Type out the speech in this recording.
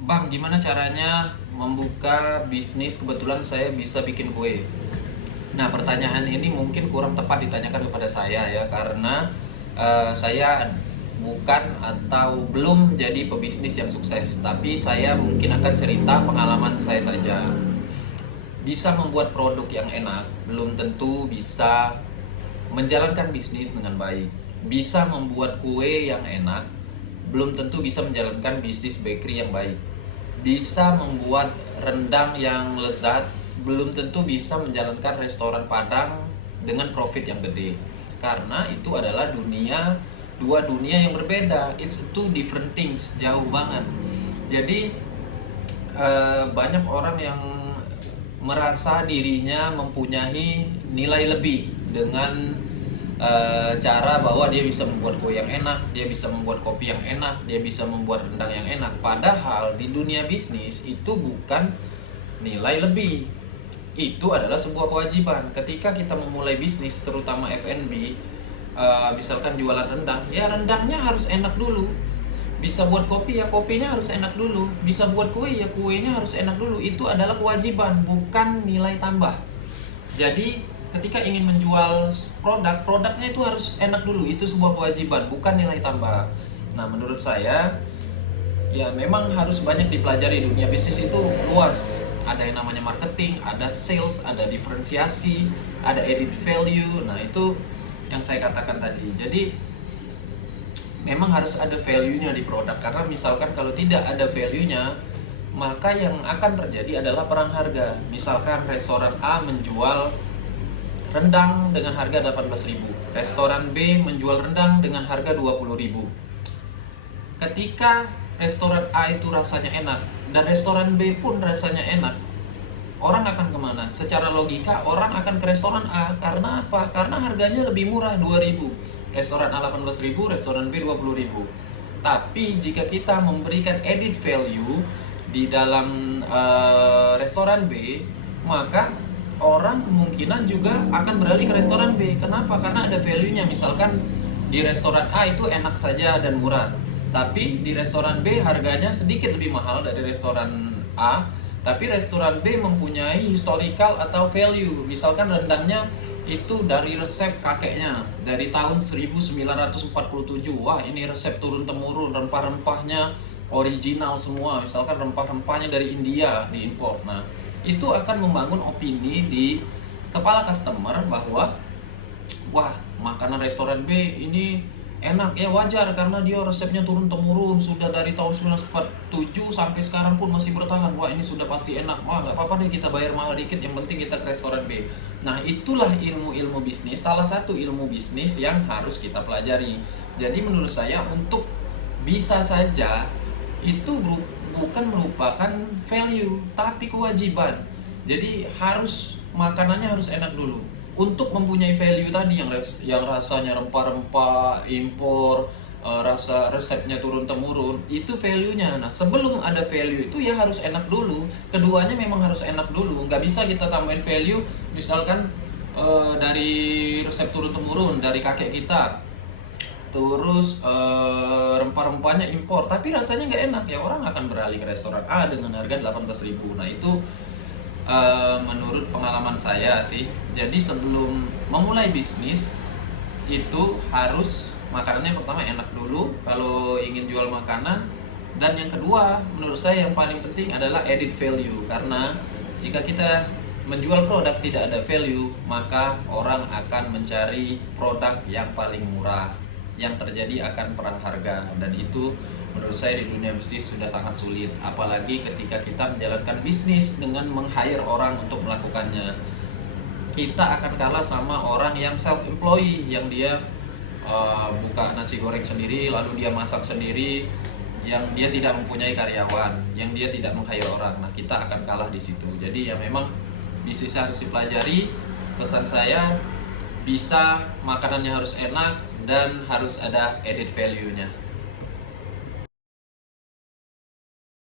Bang, gimana caranya membuka bisnis? Kebetulan saya bisa bikin kue. Nah, pertanyaan ini mungkin kurang tepat ditanyakan kepada saya ya, karena saya bukan atau belum jadi pebisnis yang sukses. Tapi saya mungkin akan cerita pengalaman saya saja. Bisa membuat produk yang enak, belum tentu bisa menjalankan bisnis dengan baik. Bisa membuat kue yang enak, belum tentu bisa menjalankan bisnis bakery yang baik. Bisa membuat rendang yang lezat, belum tentu bisa menjalankan restoran Padang dengan profit yang gede. Karena itu adalah dua dunia yang berbeda. It's two different things, jauh banget. Jadi banyak orang yang merasa dirinya mempunyai nilai lebih dengan cara bahwa dia bisa membuat kue yang enak, dia bisa membuat kopi yang enak, dia bisa membuat rendang yang enak. Padahal di dunia bisnis itu bukan nilai lebih, itu adalah sebuah kewajiban. Ketika kita memulai bisnis, terutama F&B, misalkan jualan rendang, ya rendangnya harus enak dulu. Bisa buat kopi, ya kopinya harus enak dulu. Bisa buat kue, ya kuenya harus enak dulu. Itu adalah kewajiban, bukan nilai tambah. Jadi ketika ingin menjual produknya itu harus enak dulu. Itu sebuah kewajiban, bukan nilai tambah. Nah, menurut saya ya memang harus banyak dipelajari. Dunia bisnis itu luas. Ada yang namanya marketing, ada sales, ada diferensiasi, ada added value. Nah, itu yang saya katakan tadi. Jadi memang harus ada value-nya di produk, karena misalkan kalau tidak ada value-nya, maka yang akan terjadi adalah perang harga. Misalkan restoran A menjual rendang dengan harga 18.000, restoran B menjual rendang dengan harga 20.000. Ketika restoran A itu rasanya enak dan restoran B pun rasanya enak, orang akan kemana? Secara logika orang akan ke restoran A. Karena apa? Karena harganya lebih murah, 2.000. Restoran A 18.000, restoran B 20.000. Tapi jika kita memberikan added value di dalam restoran B, maka orang kemungkinan juga akan beralih ke restoran B. Kenapa? Karena ada value-nya. Misalkan di restoran A itu enak saja dan murah, tapi di restoran B harganya sedikit lebih mahal dari restoran A, tapi restoran B mempunyai historical atau value. Misalkan rendangnya itu dari resep kakeknya dari tahun 1947. Wah, ini resep turun temurun, rempah-rempahnya original semua. Misalkan rempah-rempahnya dari India diimpor. Nah, itu akan membangun opini di kepala customer bahwa wah, makanan restoran B ini enak. Ya wajar, karena dia resepnya turun temurun sudah dari tahun 1947 sampai sekarang pun masih bertahan. Wah, ini sudah pasti enak. Wah, nggak apa-apa deh kita bayar mahal dikit, yang penting kita ke restoran B. Nah, itulah ilmu-ilmu bisnis, salah satu ilmu bisnis yang harus kita pelajari. Jadi menurut saya untuk bisa saja itu bukan merupakan value tapi kewajiban. Jadi makanannya harus enak dulu. Untuk mempunyai value tadi yang rasanya rempah-rempah impor, rasa resepnya turun temurun, itu value-nya. Nah, sebelum ada value itu ya harus enak dulu. Keduanya memang harus enak dulu. Nggak bisa kita tambahin value misalkan dari resep turun temurun dari kakek kita, terus rempah-rempahnya impor tapi rasanya nggak enak, ya orang akan beralih ke restoran A dengan harga 18.000. Nah, itu menurut pengalaman saya sih. Jadi sebelum memulai bisnis itu harus makanannya pertama enak dulu kalau ingin jual makanan. Dan yang kedua menurut saya yang paling penting adalah added value, karena jika kita menjual produk tidak ada value, maka orang akan mencari produk yang paling murah. Yang terjadi akan perang harga, dan itu menurut saya di dunia bisnis sudah sangat sulit. Apalagi ketika kita menjalankan bisnis dengan meng-hire orang untuk melakukannya. Kita akan kalah sama orang yang self-employed, yang dia buka nasi goreng sendiri, lalu dia masak sendiri, yang dia tidak mempunyai karyawan, yang dia tidak meng-hire orang. Nah, kita akan kalah di situ. Jadi ya memang bisnis harus dipelajari. Pesan saya, bisa makanannya harus enak dan harus ada added value-nya.